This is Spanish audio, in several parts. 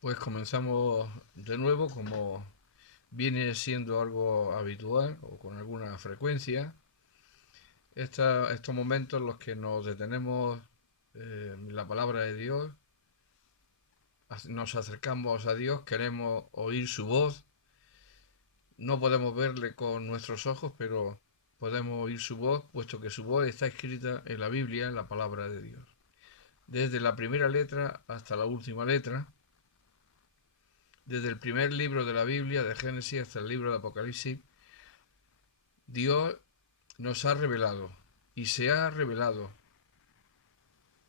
Pues comenzamos de nuevo, como viene siendo algo habitual o con alguna frecuencia. Estos momentos en los que nos detenemos en la palabra de Dios, nos acercamos a Dios, queremos oír su voz. No podemos verle con nuestros ojos, pero podemos oír su voz, puesto que su voz está escrita en la Biblia, en la palabra de Dios. Desde la primera letra hasta la última letra, desde el primer libro de la Biblia, de Génesis, hasta el libro de Apocalipsis, Dios nos ha revelado y se ha revelado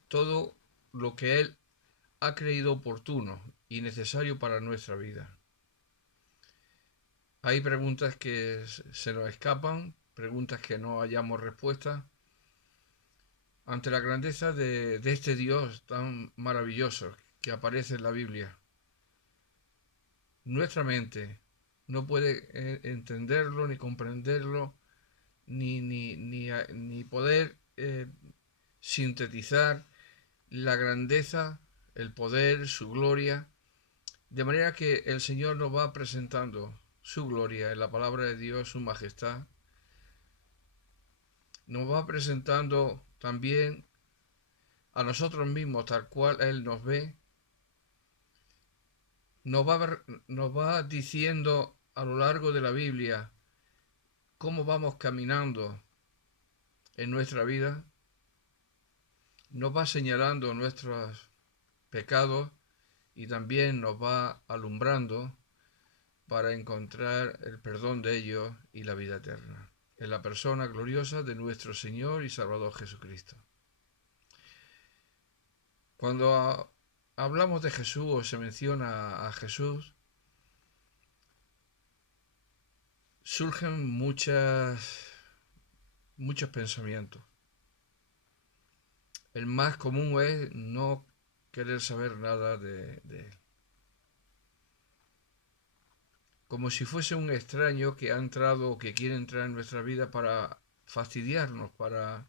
todo lo que Él ha creído oportuno y necesario para nuestra vida. Hay preguntas que se nos escapan, preguntas que no hallamos respuesta ante la grandeza de este Dios tan maravilloso que aparece en la Biblia. Nuestra mente no puede entenderlo ni comprenderlo ni poder sintetizar la grandeza, el poder, su gloria, de manera que el Señor nos va presentando su gloria en la palabra de Dios, su majestad, nos va presentando también a nosotros mismos tal cual Él nos ve, nos va diciendo a lo largo de la Biblia cómo vamos caminando en nuestra vida, nos va señalando nuestros pecados y también nos va alumbrando para encontrar el perdón de ellos y la vida eterna, en la persona gloriosa de nuestro Señor y Salvador Jesucristo. Cuando hablamos de Jesús o se menciona a Jesús, surgen muchos pensamientos. El más común es no querer saber nada de Él. Como si fuese un extraño que ha entrado o que quiere entrar en nuestra vida para fastidiarnos, para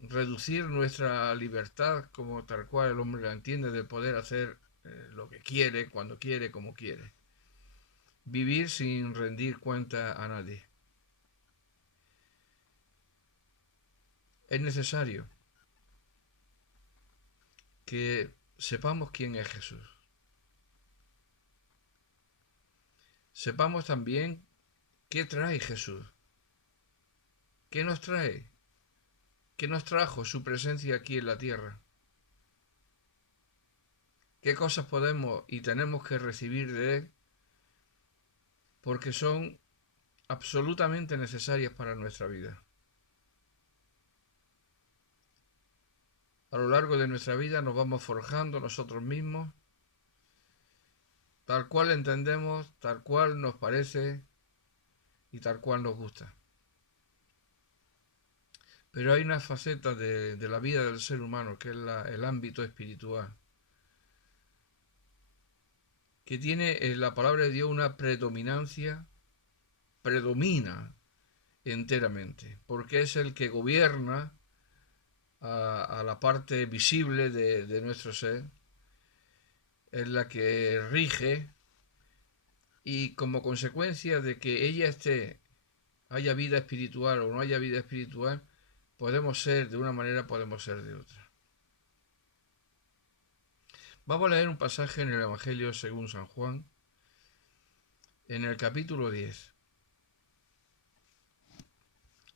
reducir nuestra libertad como tal cual el hombre la entiende, de poder hacer lo que quiere, cuando quiere, como quiere. Vivir sin rendir cuenta a nadie. Es necesario que sepamos quién es Jesús. Sepamos también qué trae Jesús. ¿Qué nos trae? ¿Qué nos trajo su presencia aquí en la tierra? ¿Qué cosas podemos y tenemos que recibir de Él? Porque son absolutamente necesarias para nuestra vida. A lo largo de nuestra vida nos vamos forjando nosotros mismos, tal cual entendemos, tal cual nos parece y tal cual nos gusta. Pero hay una faceta de la vida del ser humano, que es el ámbito espiritual, que tiene en la palabra de Dios una predominancia, predomina enteramente, porque es el que gobierna a la parte visible de nuestro ser, es la que rige, y como consecuencia de que ella haya vida espiritual o no haya vida espiritual, podemos ser de una manera, podemos ser de otra. Vamos a leer un pasaje en el Evangelio según San Juan, en el capítulo 10,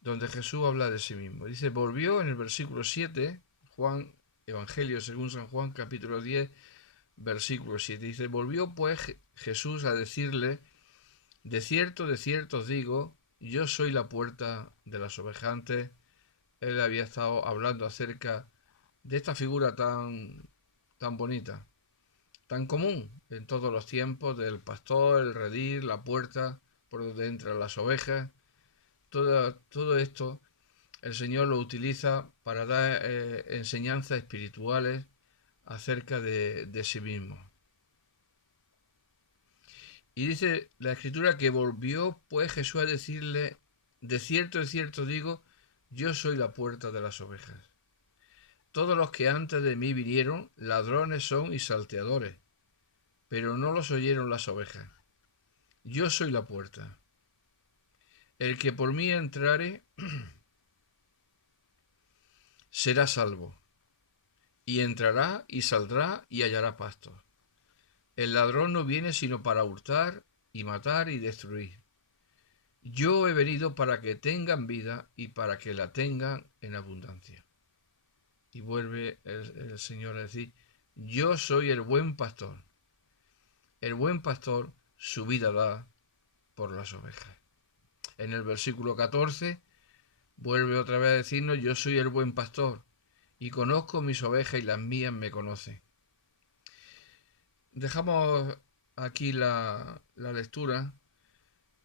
donde Jesús habla de sí mismo. Dice, volvió en el versículo 7, Juan, Evangelio según San Juan, capítulo 10, versículo 7. Dice, volvió pues Jesús a decirle, de cierto os digo, yo soy la puerta de las ovejas. Antes él había estado hablando acerca de esta figura tan bonita, tan común en todos los tiempos, del pastor, el redil, la puerta por donde entran las ovejas. Todo esto el Señor lo utiliza para dar enseñanzas espirituales acerca de sí mismo. Y dice la Escritura que volvió pues Jesús a decirle, de cierto digo, yo soy la puerta de las ovejas. Todos los que antes de mí vinieron, ladrones son y salteadores, pero no los oyeron las ovejas. Yo soy la puerta. El que por mí entrare será salvo, y entrará y saldrá y hallará pasto. El ladrón no viene sino para hurtar y matar y destruir. Yo he venido para que tengan vida y para que la tengan en abundancia. Y vuelve el Señor a decir, yo soy el buen pastor. El buen pastor su vida da por las ovejas. En el versículo 14 vuelve otra vez a decirnos, yo soy el buen pastor y conozco mis ovejas y las mías me conocen. Dejamos aquí la lectura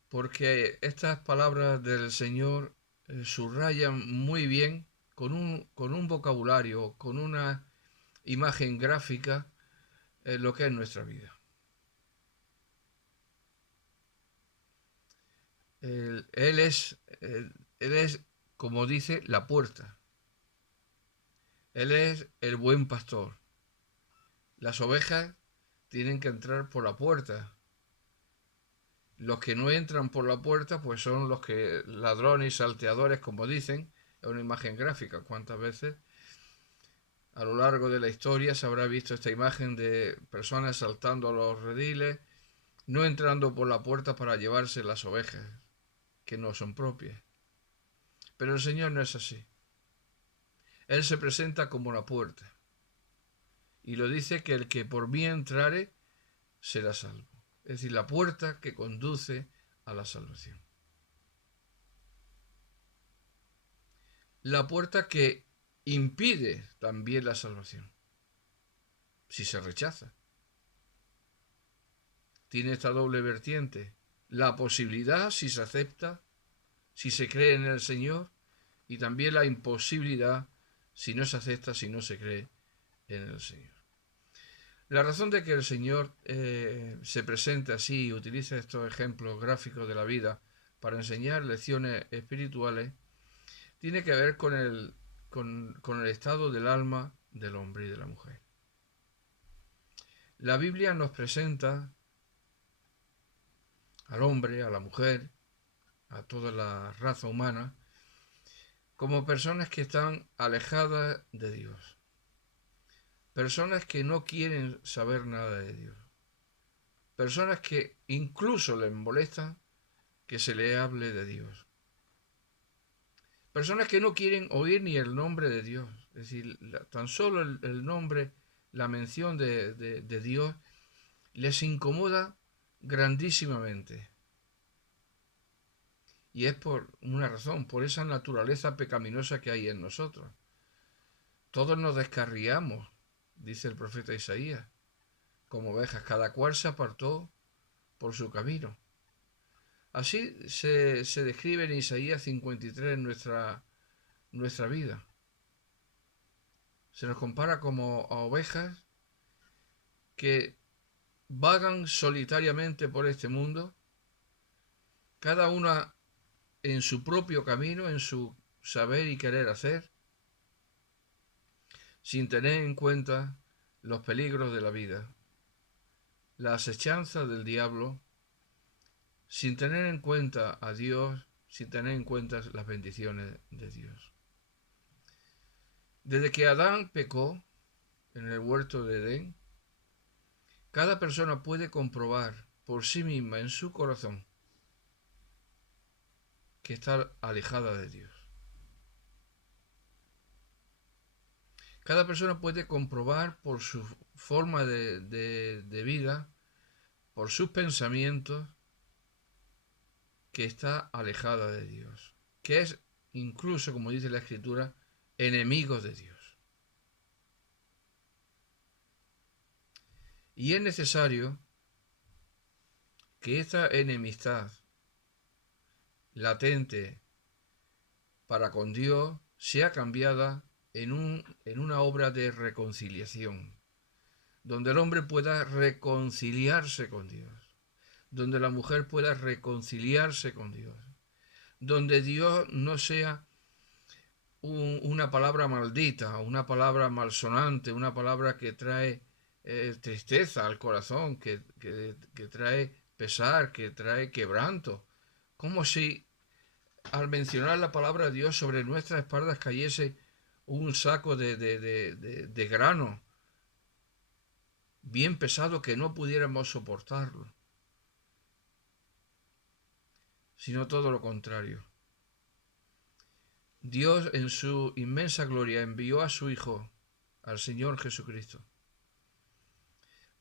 porque estas palabras del Señor subrayan muy bien con un vocabulario, con una imagen gráfica, lo que es nuestra vida. Él es, como dice, la puerta. Él es el buen pastor. Las ovejas tienen que entrar por la puerta. Los que no entran por la puerta, pues son los que ladrones y salteadores, como dicen. Es una imagen gráfica. ¿Cuántas veces a lo largo de la historia se habrá visto esta imagen de personas saltando a los rediles, no entrando por la puerta para llevarse las ovejas, que no son propias? Pero el Señor no es así. Él se presenta como la puerta. Y lo dice que el que por mí entrare será salvo. Es decir, la puerta que conduce a la salvación. La puerta que impide también la salvación, si se rechaza. Tiene esta doble vertiente. La posibilidad, si se acepta, si se cree en el Señor, y también la imposibilidad, si no se acepta, si no se cree en el Señor. La razón de que el Señor se presente así y utilice estos ejemplos gráficos de la vida para enseñar lecciones espirituales tiene que ver con el estado del alma del hombre y de la mujer. La Biblia nos presenta al hombre, a la mujer, a toda la raza humana, como personas que están alejadas de Dios. Personas que no quieren saber nada de Dios. Personas que incluso les molesta que se le hable de Dios. Personas que no quieren oír ni el nombre de Dios. Es decir, tan solo el nombre, la mención de Dios les incomoda grandísimamente. Y es por una razón, por esa naturaleza pecaminosa que hay en nosotros. Todos nos descarriamos, dice el profeta Isaías, como ovejas, cada cual se apartó por su camino. Así se describe en Isaías 53 nuestra vida. Se nos compara como a ovejas que vagan solitariamente por este mundo, cada una en su propio camino, en su saber y querer hacer, sin tener en cuenta los peligros de la vida, la acechanza del diablo, sin tener en cuenta a Dios, sin tener en cuenta las bendiciones de Dios. Desde que Adán pecó en el huerto de Edén, cada persona puede comprobar por sí misma en su corazón que está alejada de Dios. Cada persona puede comprobar por su forma de vida, por sus pensamientos, que está alejada de Dios, que es incluso, como dice la Escritura, enemigo de Dios. Y es necesario que esta enemistad latente para con Dios sea cambiada en una obra de reconciliación, donde el hombre pueda reconciliarse con Dios, donde la mujer pueda reconciliarse con Dios, donde Dios no sea una palabra maldita, una palabra malsonante, una palabra que trae tristeza al corazón, que trae pesar, que trae quebranto. Como si al mencionar la palabra de Dios sobre nuestras espaldas cayese un saco de grano bien pesado que no pudiéramos soportarlo, sino todo lo contrario. Dios en su inmensa gloria envió a su Hijo, al Señor Jesucristo,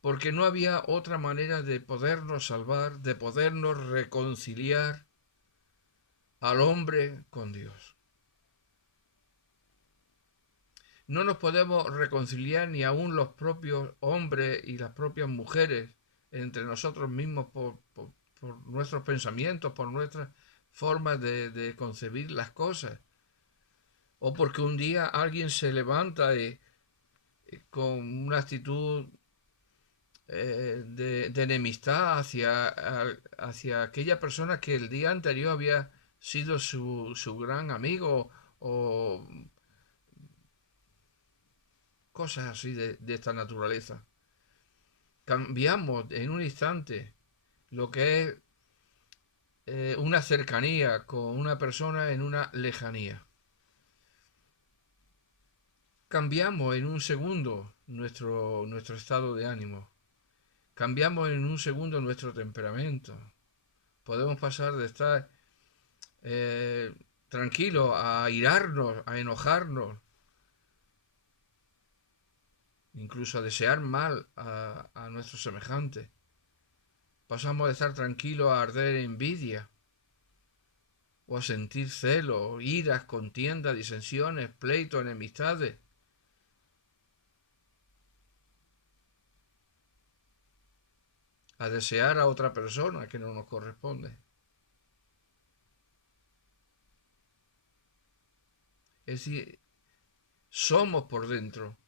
porque no había otra manera de podernos salvar, de podernos reconciliar al hombre con Dios. No nos podemos reconciliar ni aun los propios hombres y las propias mujeres entre nosotros mismos por nuestros pensamientos, por nuestras formas de concebir las cosas. O porque un día alguien se levanta con una actitud de enemistad hacia aquella persona que el día anterior había sido su gran amigo o cosas así de esta naturaleza. Cambiamos en un instante lo que es una cercanía con una persona en una lejanía. Cambiamos en un segundo nuestro estado de ánimo. Cambiamos en un segundo nuestro temperamento. Podemos pasar de estar tranquilos a irarnos, a enojarnos, incluso a desear mal a nuestros semejantes. Pasamos de estar tranquilos a arder envidia, o a sentir celos, iras, contiendas, disensiones, pleitos, enemistades. A desear a otra persona que no nos corresponde. Es decir, somos por dentro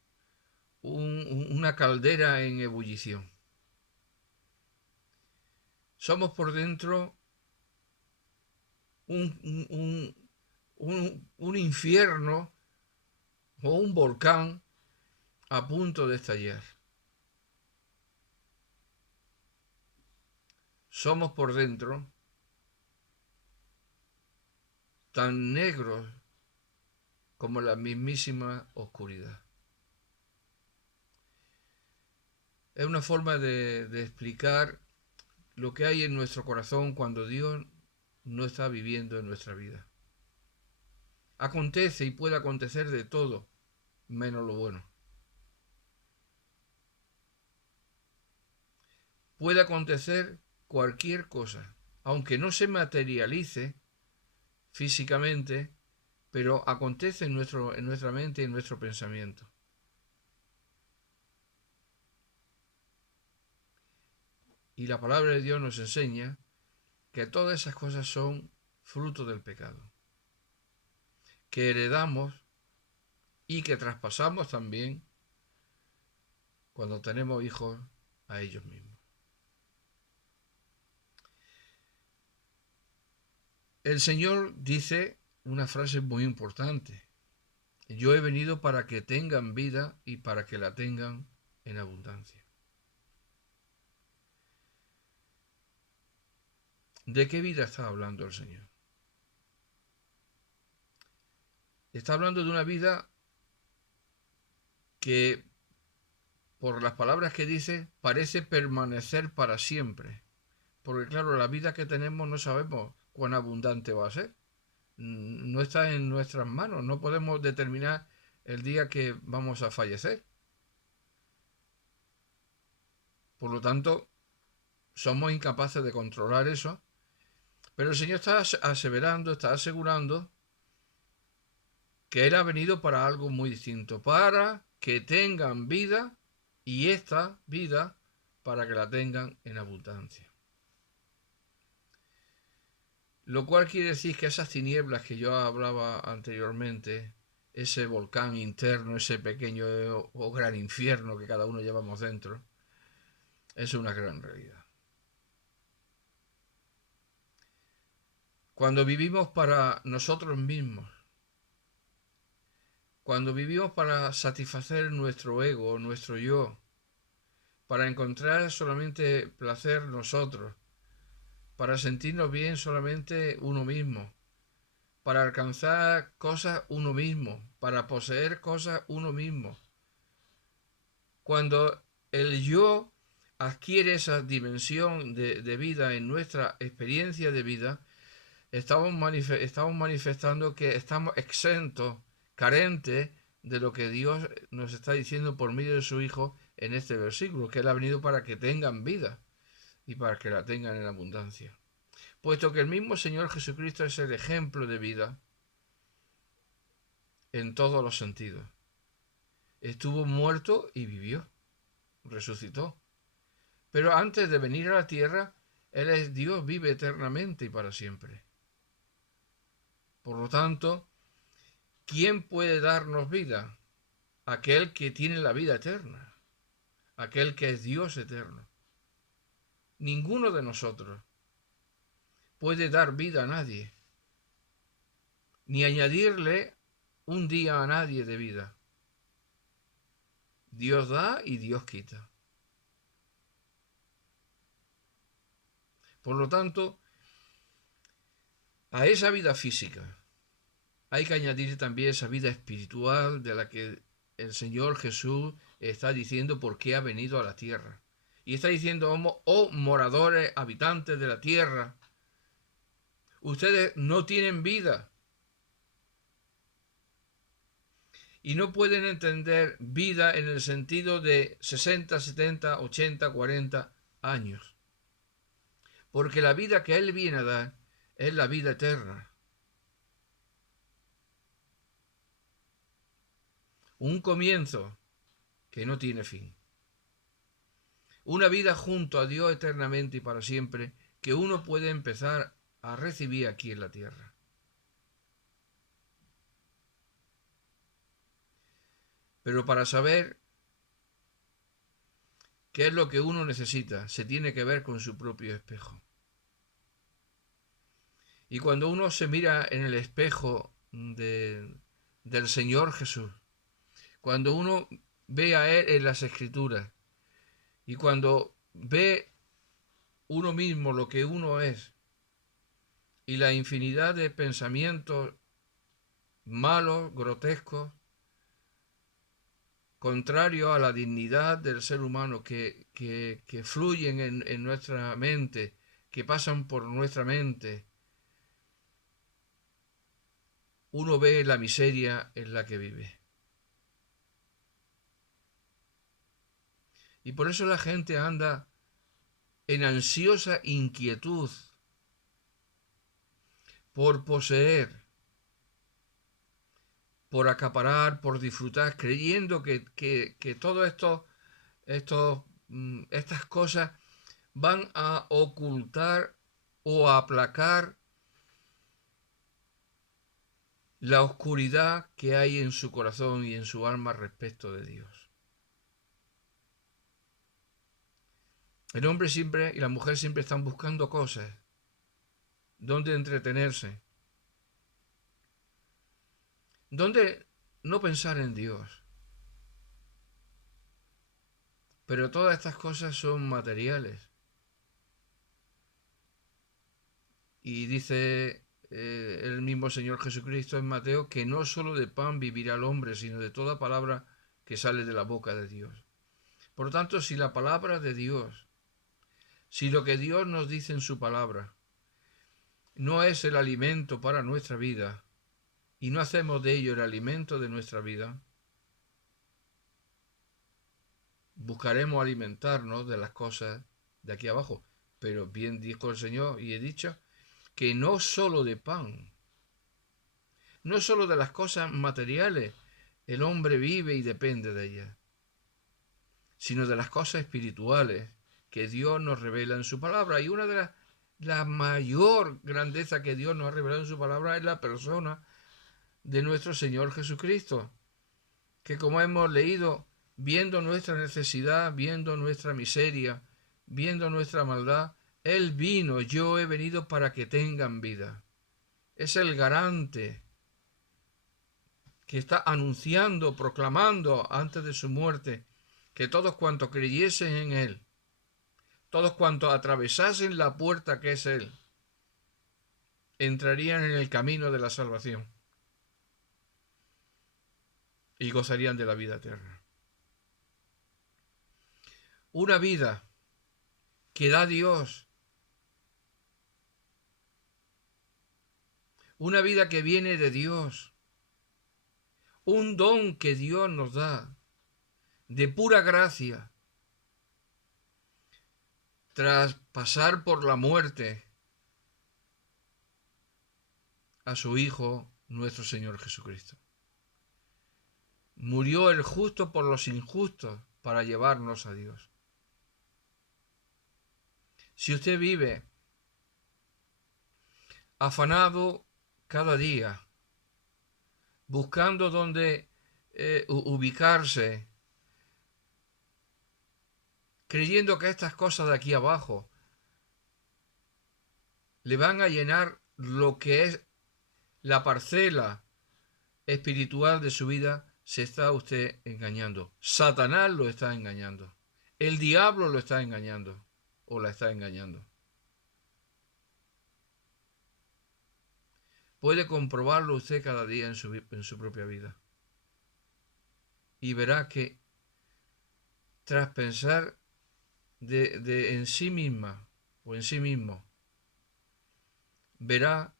una caldera en ebullición. Somos por dentro un infierno o un volcán a punto de estallar. Somos por dentro tan negros como la mismísima oscuridad. Es una forma de explicar lo que hay en nuestro corazón cuando Dios no está viviendo en nuestra vida. Acontece y puede acontecer de todo, menos lo bueno. Puede acontecer cualquier cosa, aunque no se materialice físicamente, pero acontece en nuestra mente y en nuestro pensamiento. Y la palabra de Dios nos enseña que todas esas cosas son fruto del pecado, que heredamos y que traspasamos también cuando tenemos hijos a ellos mismos. El Señor dice una frase muy importante: yo he venido para que tengan vida y para que la tengan en abundancia. ¿De qué vida está hablando el Señor? Está hablando de una vida que, por las palabras que dice, parece permanecer para siempre. Porque claro, la vida que tenemos no sabemos cuán abundante va a ser. No está en nuestras manos, no podemos determinar el día que vamos a fallecer. Por lo tanto, somos incapaces de controlar eso. Pero el Señor está aseverando, está asegurando que Él ha venido para algo muy distinto, para que tengan vida y esta vida para que la tengan en abundancia. Lo cual quiere decir que esas tinieblas que yo hablaba anteriormente, ese volcán interno, ese pequeño o gran infierno que cada uno llevamos dentro, es una gran realidad. Cuando vivimos para nosotros mismos, Cuando vivimos para satisfacer nuestro ego, nuestro yo, para encontrar solamente placer nosotros, para sentirnos bien solamente uno mismo, para alcanzar cosas uno mismo, para poseer cosas uno mismo. Cuando el yo adquiere esa dimensión de vida en nuestra experiencia de vida, estamos manifestando que estamos exentos, carentes de lo que Dios nos está diciendo por medio de su Hijo en este versículo, que Él ha venido para que tengan vida y para que la tengan en abundancia. Puesto que el mismo Señor Jesucristo es el ejemplo de vida en todos los sentidos. Estuvo muerto y vivió, resucitó. Pero antes de venir a la tierra, Él es Dios, vive eternamente y para siempre. Por lo tanto, ¿quién puede darnos vida? Aquel que tiene la vida eterna, aquel que es Dios eterno. Ninguno de nosotros puede dar vida a nadie, ni añadirle un día a nadie de vida. Dios da y Dios quita. Por lo tanto, a esa vida física hay que añadir también esa vida espiritual de la que el Señor Jesús está diciendo por qué ha venido a la tierra. Y está diciendo, oh moradores, habitantes de la tierra, ustedes no tienen vida y no pueden entender vida en el sentido de 60, 70, 80, 40 años. Porque la vida que Él viene a dar es la vida eterna. Un comienzo que no tiene fin. Una vida junto a Dios eternamente y para siempre que uno puede empezar a recibir aquí en la tierra. Pero para saber qué es lo que uno necesita, se tiene que ver con su propio espejo. Y cuando uno se mira en el espejo del Señor Jesús, cuando uno ve a Él en las Escrituras, y cuando ve uno mismo lo que uno es, y la infinidad de pensamientos malos, grotescos, contrarios a la dignidad del ser humano que fluyen en nuestra mente, que pasan por nuestra mente, uno ve la miseria en la que vive. Y por eso la gente anda en ansiosa inquietud por poseer, por acaparar, por disfrutar, creyendo que todo estas cosas van a ocultar o a aplacar la oscuridad que hay en su corazón y en su alma respecto de Dios. El hombre siempre y la mujer siempre están buscando cosas, donde entretenerse, donde no pensar en Dios. Pero todas estas cosas son materiales. Y dice el mismo Señor Jesucristo en Mateo que no solo de pan vivirá el hombre, sino de toda palabra que sale de la boca de Dios. Por lo tanto, si la palabra de Dios, si lo que Dios nos dice en su palabra no es el alimento para nuestra vida, y no hacemos de ello el alimento de nuestra vida, buscaremos alimentarnos de las cosas de aquí abajo. Pero bien dijo el Señor, y he dicho, que no solo de pan, no solo de las cosas materiales el hombre vive y depende de ellas, sino de las cosas espirituales que Dios nos revela en su palabra. Y una de la mayor grandeza que Dios nos ha revelado en su palabra es la persona de nuestro Señor Jesucristo, que como hemos leído, viendo nuestra necesidad, viendo nuestra miseria, viendo nuestra maldad, Él vino, yo he venido para que tengan vida. Es el garante que está anunciando, proclamando antes de su muerte, que todos cuantos creyesen en Él, todos cuantos atravesasen la puerta que es Él, entrarían en el camino de la salvación y gozarían de la vida eterna. Una vida que da Dios, una vida que viene de Dios, un don que Dios nos da, de pura gracia, tras pasar por la muerte a su Hijo, nuestro Señor Jesucristo. Murió el justo por los injustos para llevarnos a Dios. Si usted vive afanado cada día, buscando dónde ubicarse, creyendo que estas cosas de aquí abajo le van a llenar lo que es la parcela espiritual de su vida, se está usted engañando. Satanás lo está engañando. El diablo lo está engañando o la está engañando. Puede comprobarlo usted cada día en su propia vida. Y verá que tras pensar en sí misma o en sí mismo, verá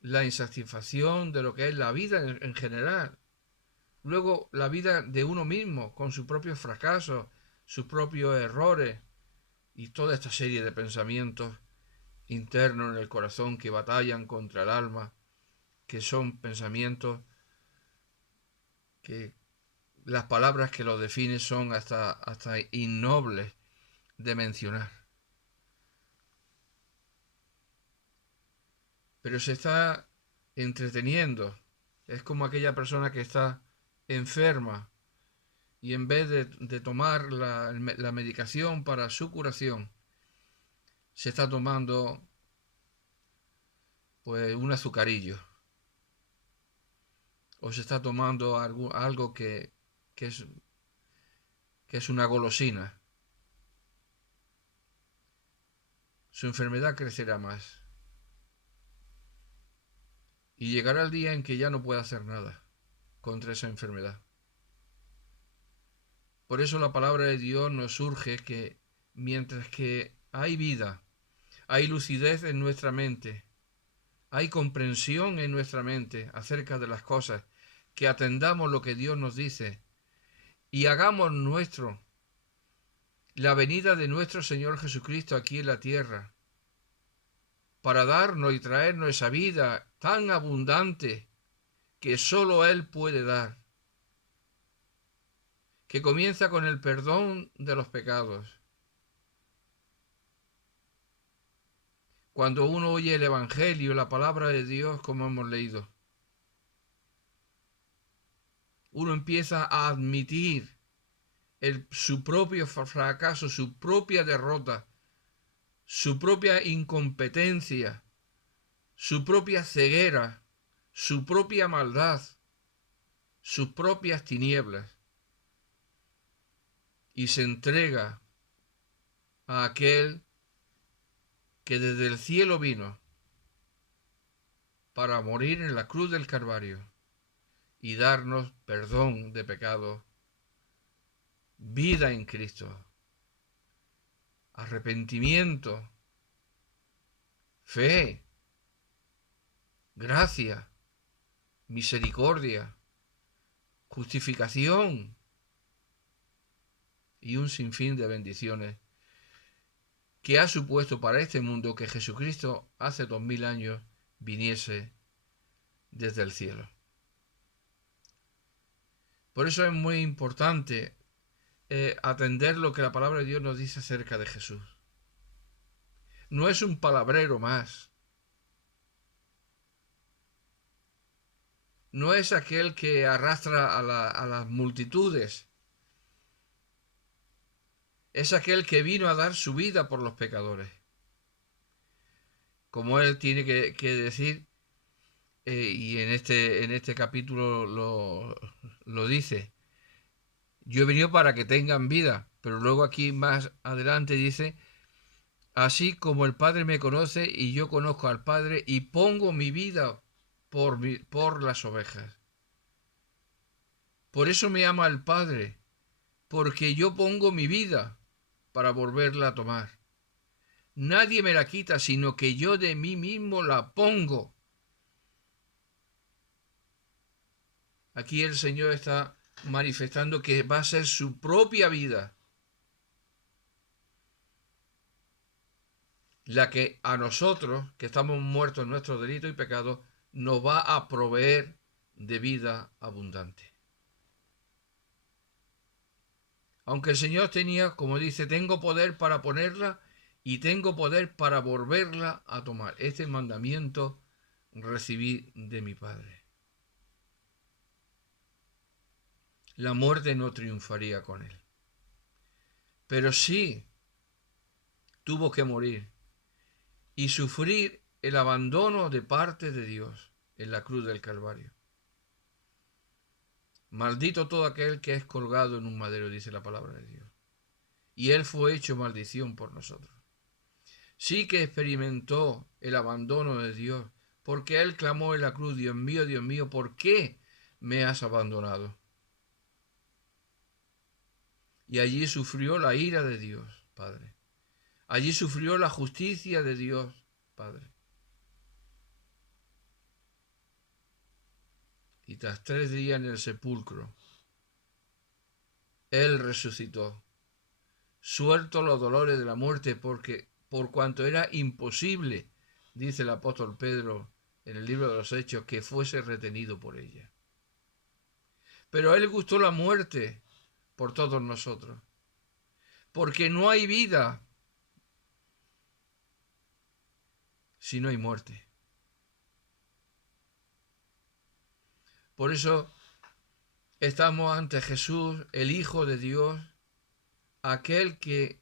la insatisfacción de lo que es la vida en general. Luego la vida de uno mismo, con sus propios fracasos, sus propios errores y toda esta serie de pensamientos internos en el corazón que batallan contra el alma, que son pensamientos que las palabras que los definen son hasta innobles de mencionar. Pero se está entreteniendo. Es como aquella persona que está enferma y en vez de tomar la medicación para su curación, se está tomando pues un azucarillo o se está tomando algo que es una golosina. Su enfermedad crecerá más y llegará el día en que ya no pueda hacer nada contra esa enfermedad. Por eso la palabra de Dios nos urge que mientras que hay vida, hay lucidez en nuestra mente, hay comprensión en nuestra mente acerca de las cosas, que atendamos lo que Dios nos dice y hagamos nuestro la venida de nuestro Señor Jesucristo aquí en la tierra, para darnos y traernos esa vida tan abundante que sólo Él puede dar, que comienza con el perdón de los pecados. Cuando uno oye el Evangelio, la palabra de Dios, como hemos leído, uno empieza a admitir su propio fracaso, su propia derrota, su propia incompetencia, su propia ceguera, su propia maldad, sus propias tinieblas, y se entrega a aquel que desde el cielo vino para morir en la cruz del Calvario y darnos perdón de pecados, vida en Cristo, arrepentimiento, fe, gracia, misericordia, justificación y un sinfín de bendiciones que ha supuesto para este mundo que Jesucristo hace 2000 años viniese desde el cielo. Por eso es muy importante atender lo que la palabra de Dios nos dice acerca de Jesús. No es un palabrero más. No es aquel que arrastra a las multitudes. Es aquel que vino a dar su vida por los pecadores. Como él tiene que decir y en este capítulo lo dice, yo he venido para que tengan vida, pero luego aquí más adelante dice, así como el Padre me conoce y yo conozco al Padre y pongo mi vida por las ovejas. Por eso me ama el Padre, porque yo pongo mi vida para volverla a tomar. Nadie me la quita, sino que yo de mí mismo la pongo. Aquí el Señor está manifestando que va a ser su propia vida la que a nosotros, que estamos muertos en nuestros delitos y pecados, nos va a proveer de vida abundante. Aunque el Señor tenía, como dice, tengo poder para ponerla y tengo poder para volverla a tomar. Este mandamiento recibí de mi Padre. La muerte no triunfaría con él. Pero sí tuvo que morir y sufrir el abandono de parte de Dios en la cruz del Calvario. Maldito todo aquel que es colgado en un madero, dice la palabra de Dios. Y él fue hecho maldición por nosotros. Sí que experimentó el abandono de Dios, porque él clamó en la cruz, Dios mío, ¿por qué me has abandonado? Y allí sufrió la ira de Dios, Padre. Allí sufrió la justicia de Dios, Padre. Y tras 3 días en el sepulcro, él resucitó, suelto los dolores de la muerte, porque por cuanto era imposible, dice el apóstol Pedro en el libro de los Hechos, que fuese retenido por ella. Pero a él gustó la muerte por todos nosotros, porque no hay vida si no hay muerte. Por eso estamos ante Jesús, el Hijo de Dios, aquel que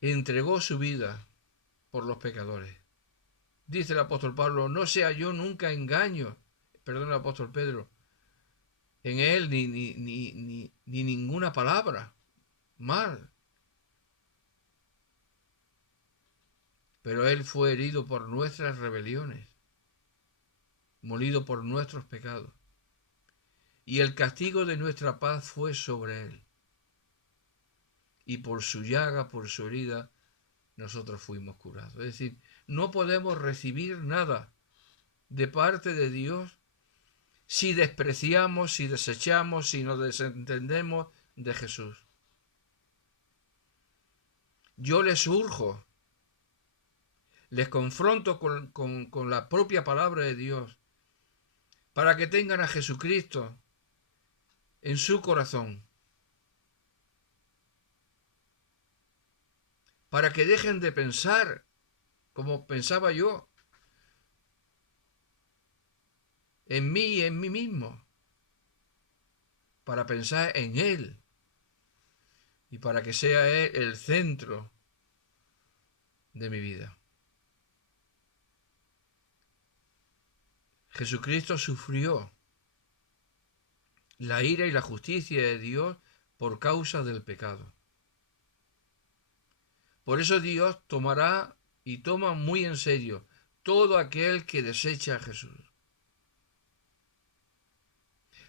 entregó su vida por los pecadores. Dice el apóstol Pablo, no sea yo nunca engaño, perdón el apóstol Pedro, en él ni ninguna palabra mal. Pero él fue herido por nuestras rebeliones, molido por nuestros pecados. Y el castigo de nuestra paz fue sobre él. Y por su llaga, por su herida, nosotros fuimos curados. Es decir, no podemos recibir nada de parte de Dios si despreciamos, si desechamos, si nos desentendemos de Jesús. Yo les urjo, les confronto con la propia palabra de Dios para que tengan a Jesucristo en su corazón, para que dejen de pensar como pensaba yo, en mí y en mí mismo, para pensar en Él y para que sea Él el centro de mi vida. Jesucristo sufrió la ira y la justicia de Dios por causa del pecado. Por eso Dios tomará y toma muy en serio todo aquel que desecha a Jesús.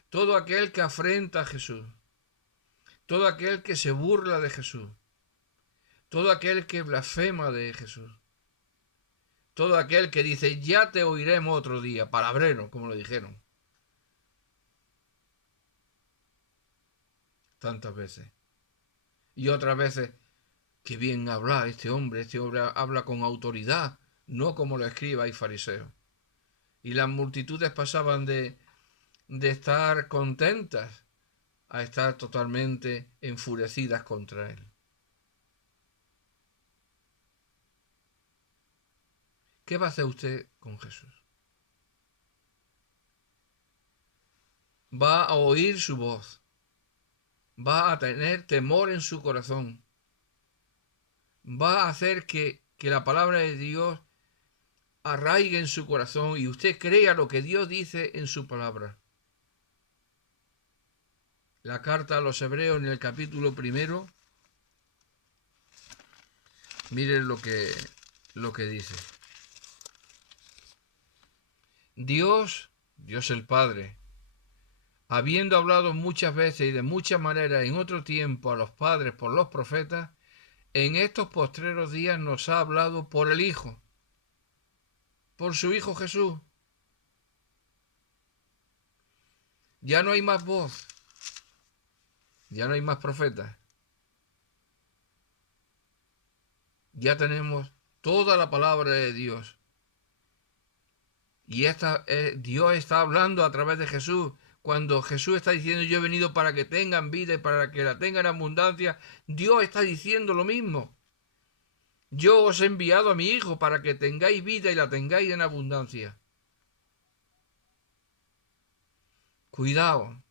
Todo aquel que afrenta a Jesús. Todo aquel que se burla de Jesús. Todo aquel que blasfema de Jesús. Todo aquel que dice, ya te oiremos otro día, palabrero, como lo dijeron tantas veces. Y otras veces, qué bien habla este hombre habla con autoridad, no como lo escriba y fariseo. Y las multitudes pasaban de estar contentas a estar totalmente enfurecidas contra él. ¿Qué va a hacer usted con Jesús? Va a oír su voz, va a tener temor en su corazón, va a hacer que la palabra de Dios arraigue en su corazón y usted crea lo que Dios dice en su palabra. La carta a los Hebreos en el capítulo 1, miren lo que dice. Dios el Padre, habiendo hablado muchas veces y de muchas maneras en otro tiempo a los padres por los profetas, en estos postreros días nos ha hablado por el Hijo, por su Hijo Jesús. Ya no hay más voz, ya no hay más profetas. Ya tenemos toda la palabra de Dios. Y Dios está hablando a través de Jesús. Cuando Jesús está diciendo yo he venido para que tengan vida y para que la tengan en abundancia, Dios está diciendo lo mismo. Yo os he enviado a mi Hijo para que tengáis vida y la tengáis en abundancia. Cuidado,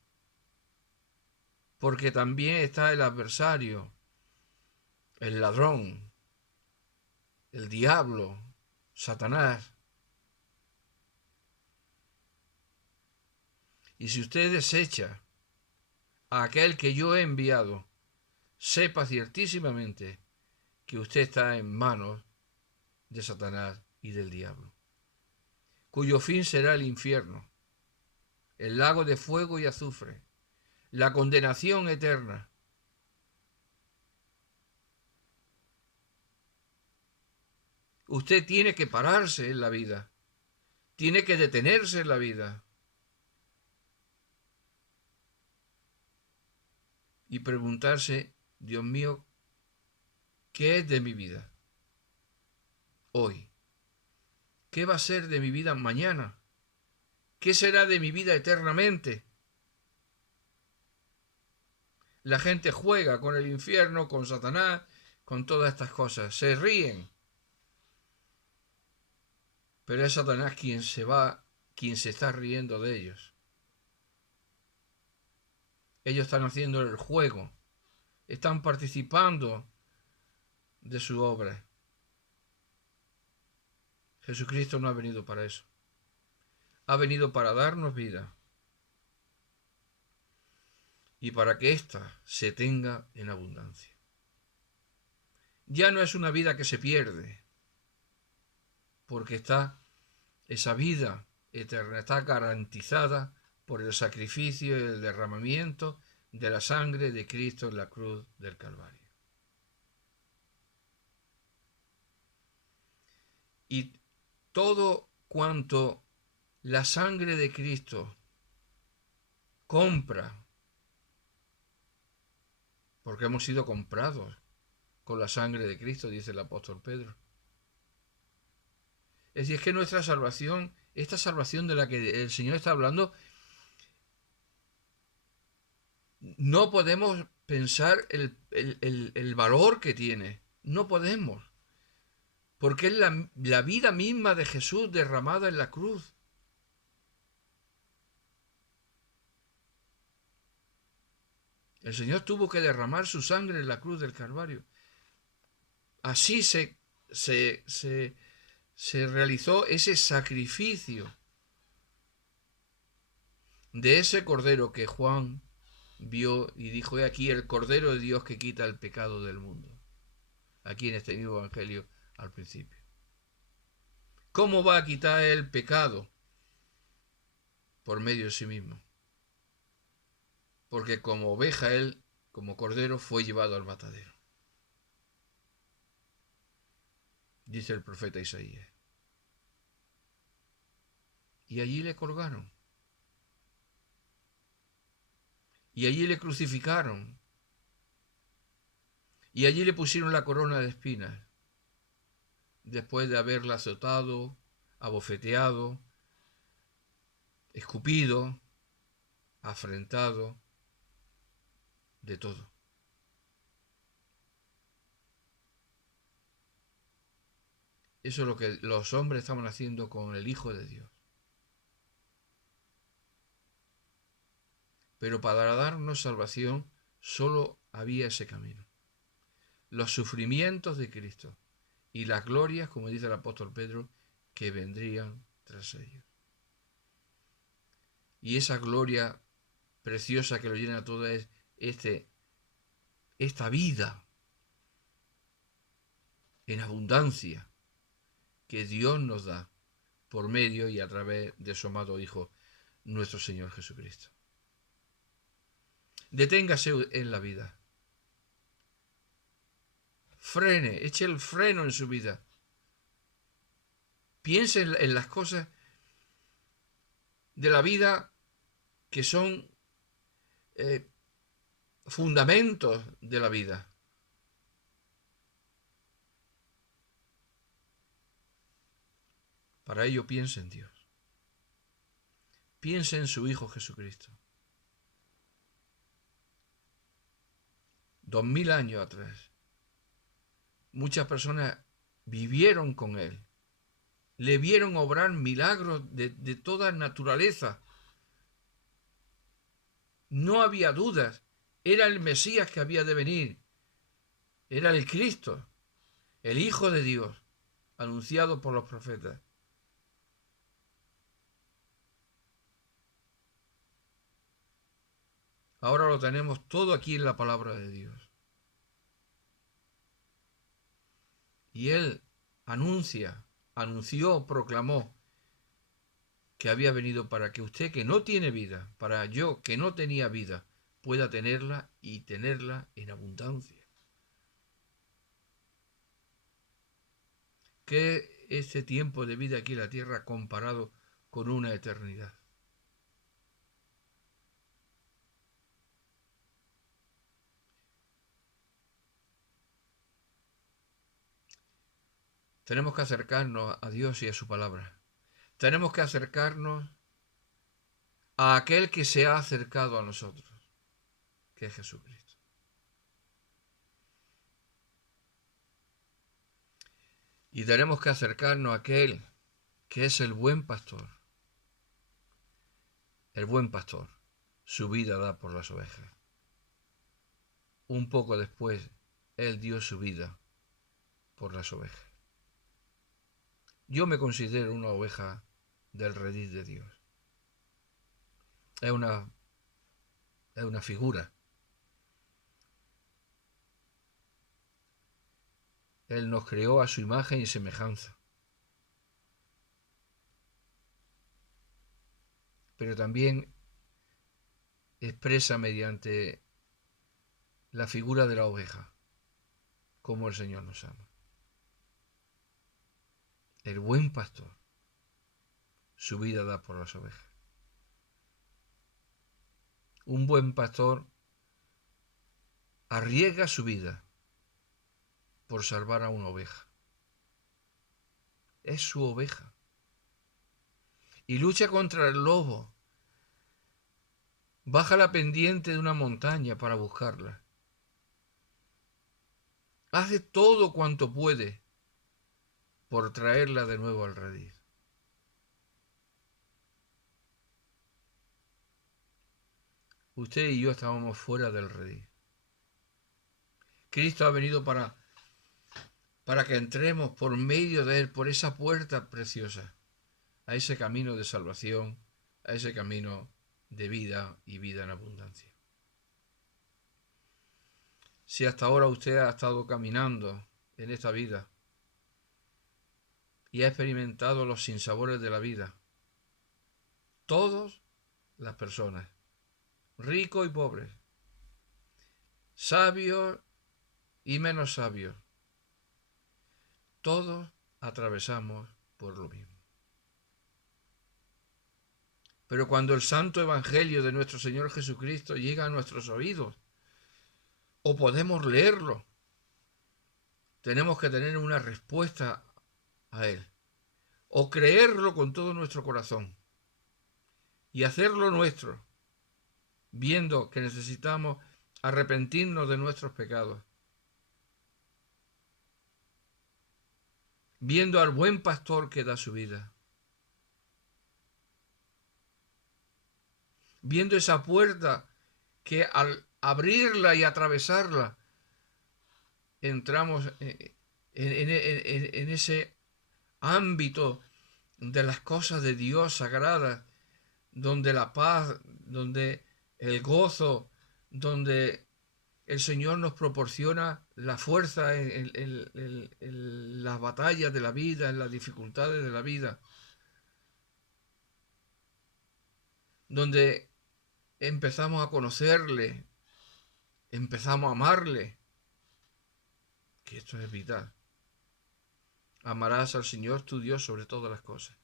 porque también está el adversario, el ladrón, el diablo, Satanás. Y si usted desecha a aquel que yo he enviado, sepa ciertísimamente que usted está en manos de Satanás y del diablo, cuyo fin será el infierno, el lago de fuego y azufre, la condenación eterna. Usted tiene que pararse en la vida, tiene que detenerse en la vida y preguntarse, Dios mío, ¿qué es de mi vida hoy? ¿Qué va a ser de mi vida mañana? ¿Qué será de mi vida eternamente? La gente juega con el infierno, con Satanás, con todas estas cosas. Se ríen. Pero es Satanás quien se está riendo de ellos. Ellos están haciendo el juego. Están participando de su obra. Jesucristo no ha venido para eso. Ha venido para darnos vida y para que ésta se tenga en abundancia. Ya no es una vida que se pierde, porque esa vida eterna está garantizada por el sacrificio y el derramamiento de la sangre de Cristo en la cruz del Calvario. Y todo cuanto la sangre de Cristo compra, porque hemos sido comprados con la sangre de Cristo, dice el apóstol Pedro. Es decir, es que nuestra salvación, esta salvación de la que el Señor está hablando, no podemos pensar el valor que tiene. No podemos. Porque es la vida misma de Jesús derramada en la cruz. El Señor tuvo que derramar su sangre en la cruz del Calvario. Así se realizó ese sacrificio de ese cordero que Juan vio y dijo: he aquí el Cordero de Dios que quita el pecado del mundo. Aquí en este mismo evangelio al principio. ¿Cómo va a quitar el pecado? Por medio de sí mismo. Porque como oveja él, como cordero, fue llevado al matadero. Dice el profeta Isaías. Y allí le colgaron. Y allí le crucificaron. Y allí le pusieron la corona de espinas. Después de haberla azotado, abofeteado, escupido, afrentado, de todo. Eso es lo que los hombres estaban haciendo con el Hijo de Dios. Pero para darnos salvación solo había ese camino. Los sufrimientos de Cristo y las glorias, como dice el apóstol Pedro, que vendrían tras ellos. Y esa gloria preciosa que lo llena todo es esta vida en abundancia que Dios nos da por medio y a través de su amado Hijo, nuestro Señor Jesucristo. Deténgase en la vida. Frene, eche el freno en su vida. Piense en las cosas de la vida que son fundamentos de la vida. Para ello piense en Dios. Piense en su Hijo Jesucristo. 2000 años atrás, muchas personas vivieron con Él. Le vieron obrar milagros de toda naturaleza. No había dudas. Era el Mesías que había de venir. Era el Cristo, el Hijo de Dios, anunciado por los profetas. Ahora lo tenemos todo aquí en la palabra de Dios. Y Él anunció, proclamó que había venido para que usted que no tiene vida, para yo que no tenía vida, pueda tenerla y tenerla en abundancia. ¿Qué es este tiempo de vida aquí en la tierra comparado con una eternidad? Tenemos que acercarnos a Dios y a su palabra. Tenemos que acercarnos a aquel que se ha acercado a nosotros, que es Jesucristo. Y tenemos que acercarnos a aquel que es el buen pastor. El buen pastor, su vida da por las ovejas. Un poco después, Él dio su vida por las ovejas. Yo me considero una oveja del redil de Dios. Es una figura. Él nos creó a su imagen y semejanza. Pero también expresa mediante la figura de la oveja cómo el Señor nos ama. El buen pastor, su vida da por las ovejas. Un buen pastor arriesga su vida por salvar a una oveja. Es su oveja. Y lucha contra el lobo. Baja la pendiente de una montaña para buscarla. Hace todo cuanto puede por traerla de nuevo al redil. Usted y yo estábamos fuera del redil. Cristo ha venido para que entremos por medio de Él, por esa puerta preciosa, a ese camino de salvación, a ese camino de vida y vida en abundancia. Si hasta ahora usted ha estado caminando en esta vida y ha experimentado los sinsabores de la vida, todas las personas, ricos y pobres, sabios y menos sabios, todos atravesamos por lo mismo. Pero cuando el santo evangelio de nuestro Señor Jesucristo llega a nuestros oídos, o podemos leerlo, tenemos que tener una respuesta a Él, o creerlo con todo nuestro corazón y hacerlo nuestro, viendo que necesitamos arrepentirnos de nuestros pecados, viendo al buen pastor que da su vida, viendo esa puerta que al abrirla y atravesarla entramos en ese ámbito de las cosas de Dios sagradas, donde la paz, donde el gozo, donde el Señor nos proporciona la fuerza en las batallas de la vida, en las dificultades de la vida, donde empezamos a conocerle, empezamos a amarle, que esto es vital. Amarás al Señor tu Dios sobre todas las cosas,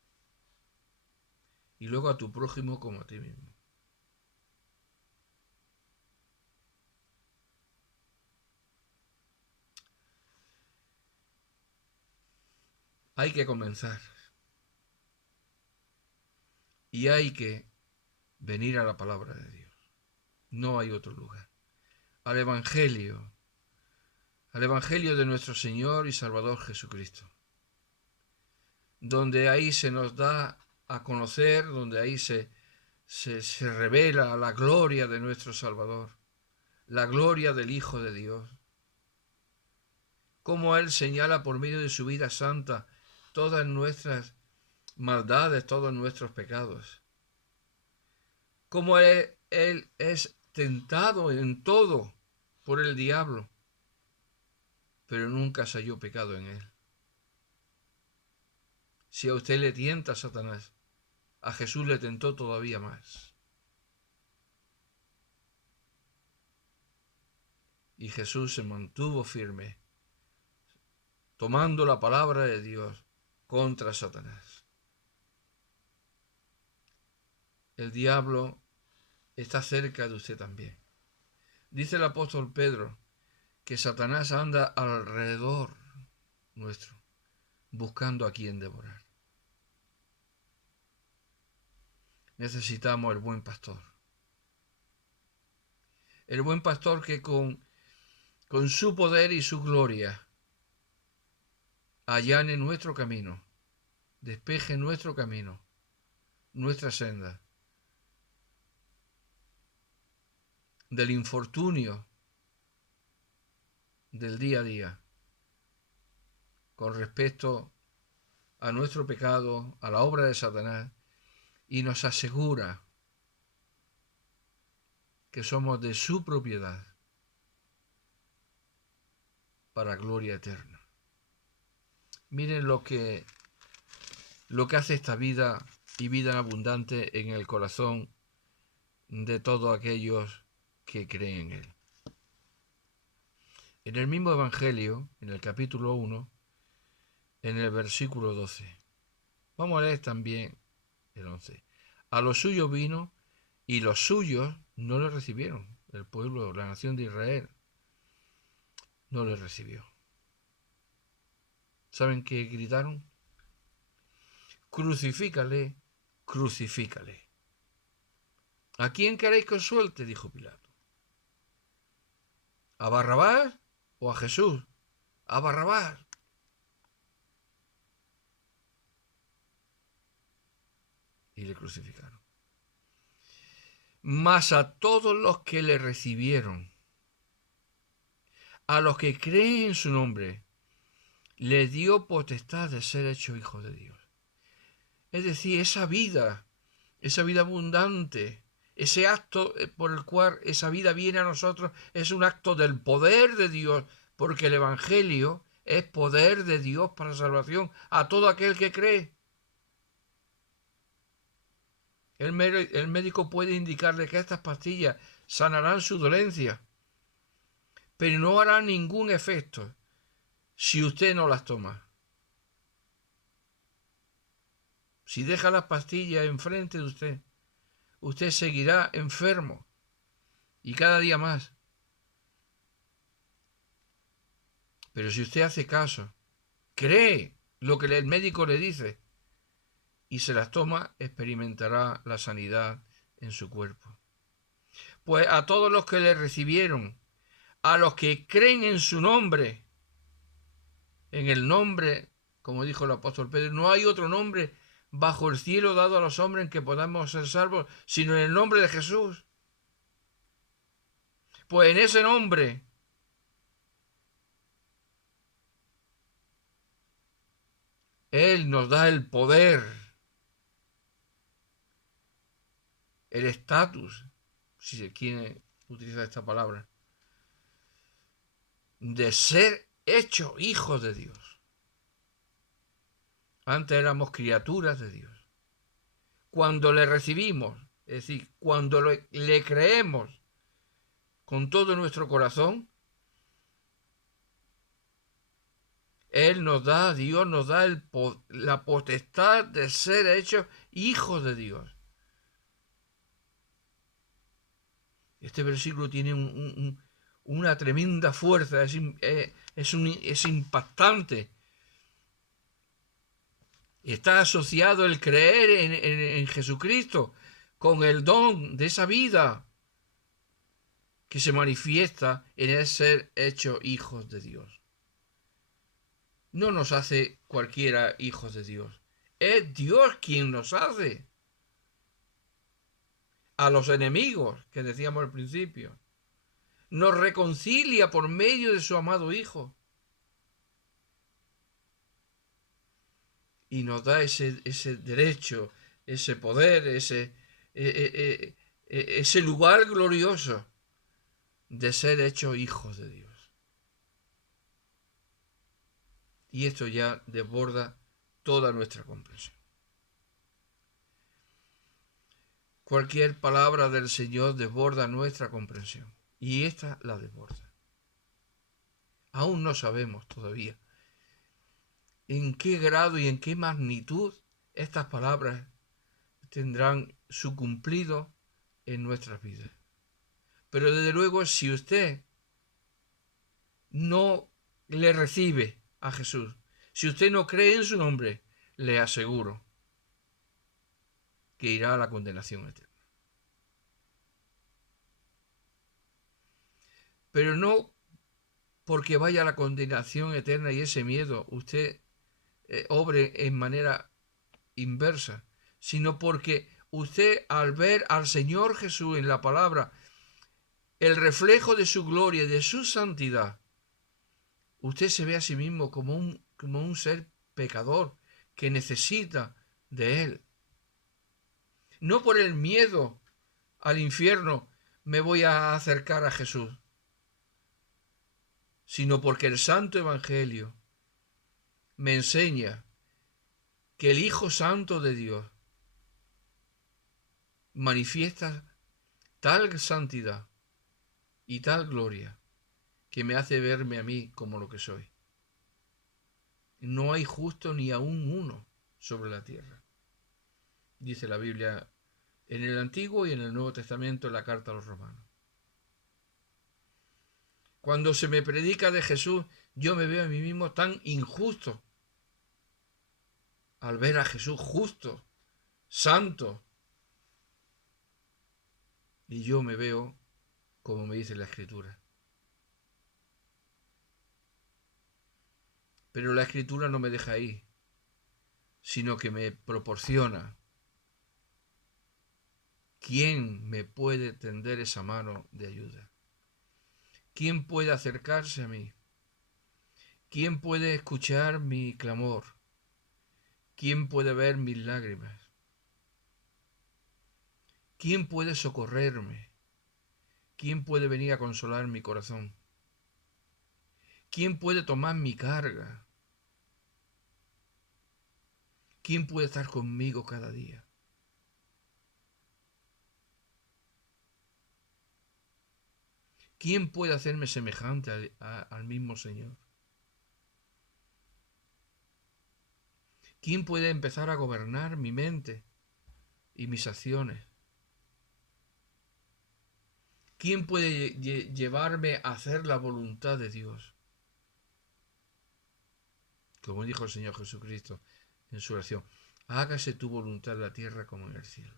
y luego a tu prójimo como a ti mismo. Hay que comenzar y hay que venir a la palabra de Dios. No hay otro lugar. Al Evangelio de nuestro Señor y Salvador Jesucristo, donde ahí se nos da a conocer, donde ahí se revela la gloria de nuestro Salvador, la gloria del Hijo de Dios, cómo Él señala por medio de su vida santa todas nuestras maldades, todos nuestros pecados, cómo Él es tentado en todo por el diablo, pero nunca se halló pecado en Él. Si a usted le tienta Satanás, a Jesús le tentó todavía más. Y Jesús se mantuvo firme, tomando la palabra de Dios contra Satanás. El diablo está cerca de usted también. Dice el apóstol Pedro que Satanás anda alrededor nuestro, buscando a quien devorar. Necesitamos el buen pastor. El buen pastor que con su poder y su gloria allane nuestro camino, despeje nuestro camino, nuestra senda, del infortunio del día a día, con respecto a nuestro pecado, a la obra de Satanás, y nos asegura que somos de su propiedad para gloria eterna. Miren lo que hace esta vida y vida abundante en el corazón de todos aquellos que creen en Él. En el mismo Evangelio, en el capítulo 1, en el versículo 12, vamos a leer también el 11. A los suyos vino y los suyos no le recibieron. El pueblo, la nación de Israel, no le recibió. ¿Saben qué gritaron? Crucifícale, crucifícale. ¿A quién queréis que os suelte?, dijo Pilato. ¿A Barrabás o a Jesús? A Barrabás. Y le crucificaron. Mas a todos los que le recibieron, a los que creen en su nombre, le dio potestad de ser hecho hijo de Dios. Es decir, esa vida abundante, ese acto por el cual esa vida viene a nosotros, es un acto del poder de Dios, porque el Evangelio es poder de Dios para salvación a todo aquel que cree. El médico puede indicarle que estas pastillas sanarán su dolencia, pero no harán ningún efecto si usted no las toma. Si deja las pastillas enfrente de usted, usted seguirá enfermo y cada día más. Pero si usted hace caso, cree lo que el médico le dice y se las toma, experimentará la sanidad en su cuerpo. Pues a todos los que le recibieron, a los que creen en su nombre, en el nombre, como dijo el apóstol Pedro, no hay otro nombre bajo el cielo dado a los hombres en que podamos ser salvos, sino en el nombre de Jesús. Pues en ese nombre Él nos da el poder el estatus, si se quiere utilizar esta palabra, de ser hechos hijos de Dios. Antes éramos criaturas de Dios. Cuando le recibimos, es decir, cuando le creemos con todo nuestro corazón, Dios nos da la potestad de ser hechos hijos de Dios. Este versículo tiene una tremenda fuerza, es impactante. Está asociado el creer en Jesucristo con el don de esa vida que se manifiesta en el ser hecho hijos de Dios. No nos hace cualquiera hijos de Dios. Es Dios quien nos hace. A los enemigos, que decíamos al principio. Nos reconcilia por medio de su amado Hijo. Y nos da ese derecho, ese poder, ese lugar glorioso de ser hechos hijos de Dios. Y esto ya desborda toda nuestra comprensión. Cualquier palabra del Señor desborda nuestra comprensión. Y esta la desborda. Aún no sabemos todavía en qué grado y en qué magnitud estas palabras tendrán su cumplido en nuestras vidas. Pero desde luego, si usted no le recibe a Jesús, si usted no cree en su nombre, le aseguro que irá a la condenación eterna. Pero no porque vaya a la condenación eterna y ese miedo usted obre en manera inversa, sino porque usted, al ver al Señor Jesús en la palabra, el reflejo de su gloria y de su santidad, usted se ve a sí mismo como un ser pecador que necesita de Él. No por el miedo al infierno me voy a acercar a Jesús, sino porque el Santo Evangelio me enseña que el Hijo Santo de Dios manifiesta tal santidad y tal gloria que me hace verme a mí como lo que soy. No hay justo ni aún uno sobre la tierra. Dice la Biblia en el Antiguo y en el Nuevo Testamento, en la carta a los Romanos. Cuando se me predica de Jesús, yo me veo a mí mismo tan injusto al ver a Jesús justo, santo. Y yo me veo como me dice la Escritura. Pero la Escritura no me deja ahí, sino que me proporciona quién me puede tender esa mano de ayuda. ¿Quién puede acercarse a mí? ¿Quién puede escuchar mi clamor? ¿Quién puede ver mis lágrimas? ¿Quién puede socorrerme? ¿Quién puede venir a consolar mi corazón? ¿Quién puede tomar mi carga? ¿Quién puede estar conmigo cada día? ¿Quién puede hacerme semejante al mismo Señor? ¿Quién puede empezar a gobernar mi mente y mis acciones? ¿Quién puede llevarme a hacer la voluntad de Dios? Como dijo el Señor Jesucristo en su oración, hágase tu voluntad en la tierra como en el cielo.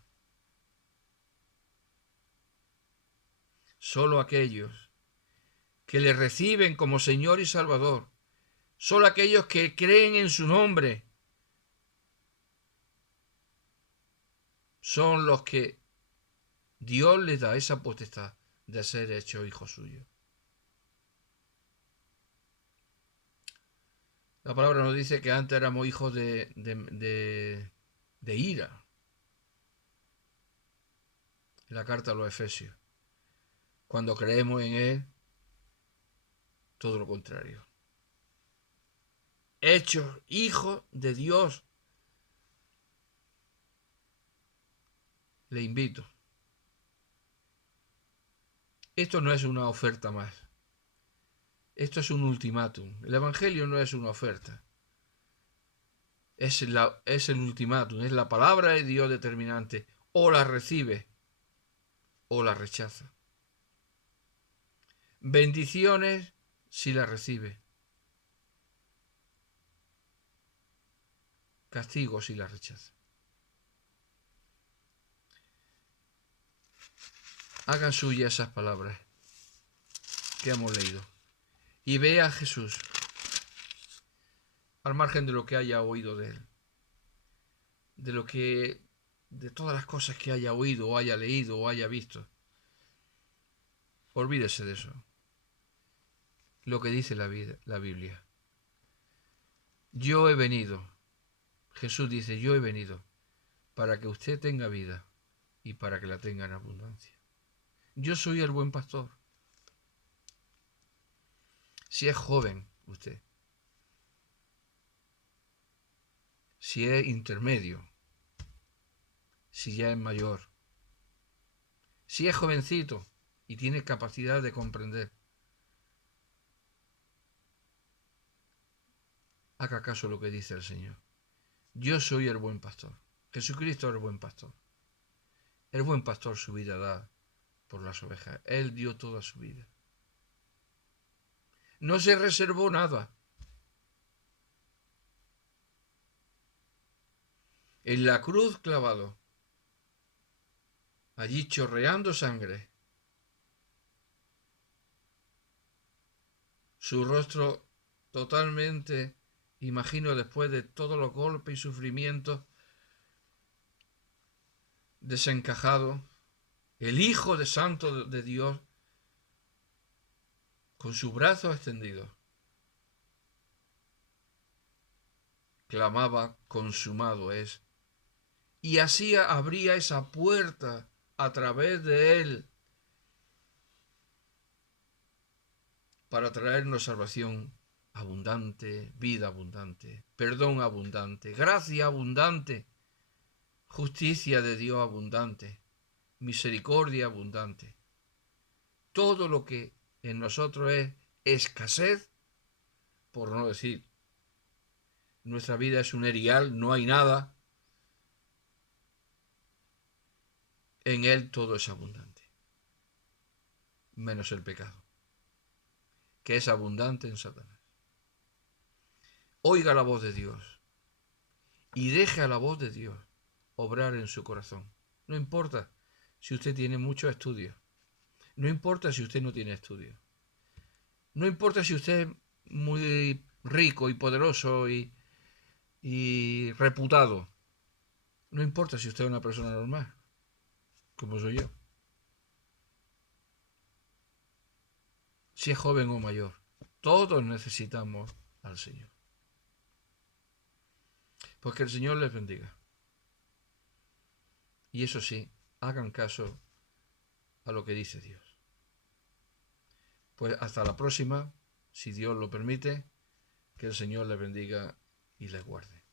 Solo aquellos que le reciben como Señor y Salvador, solo aquellos que creen en su nombre, son los que Dios les da esa potestad de ser hechos hijos suyos. La palabra nos dice que antes éramos hijos de ira. en la carta a los Efesios. Cuando creemos en Él, todo lo contrario. Hechos hijos de Dios. Le invito. Esto no es una oferta más. Esto es un ultimátum. El Evangelio no es una oferta. Es el ultimátum. Es la palabra de Dios determinante. O la recibe o la rechaza. Bendiciones si la recibe. Castigo si la rechaza. Hagan suyas esas palabras que hemos leído. Y ve a Jesús, al margen de lo que haya oído de Él. De todas las cosas que haya oído, o haya leído, o haya visto. Olvídese de eso. Lo que dice la Biblia. Yo he venido. Jesús dice, yo he venido para que usted tenga vida y para que la tenga en abundancia. Yo soy el buen pastor. Si es joven usted, si es intermedio, si ya es mayor, si es jovencito y tiene capacidad de comprender, haga caso a lo que dice el Señor. Yo soy el buen pastor. Jesucristo es el buen pastor. El buen pastor su vida da por las ovejas. Él dio toda su vida. No se reservó nada. En la cruz clavado, allí chorreando sangre, su rostro totalmente, imagino después de todos los golpes y sufrimientos, desencajado, el Hijo de Santo de Dios, con sus brazos extendidos, clamaba, consumado es. Y así abría esa puerta a través de él para traernos salvación abundante, vida abundante, perdón abundante, gracia abundante, justicia de Dios abundante, misericordia abundante. Todo lo que en nosotros es escasez, por no decir, nuestra vida es un erial, no hay nada, en Él todo es abundante, menos el pecado, que es abundante en Satanás. Oiga la voz de Dios y deje a la voz de Dios obrar en su corazón. No importa si usted tiene muchos estudios, no importa si usted no tiene estudios, no importa si usted es muy rico y poderoso y reputado, no importa si usted es una persona normal, como soy yo. Si es joven o mayor, todos necesitamos al Señor. Pues que el Señor les bendiga. Y eso sí, hagan caso a lo que dice Dios. Pues hasta la próxima, si Dios lo permite, que el Señor les bendiga y les guarde.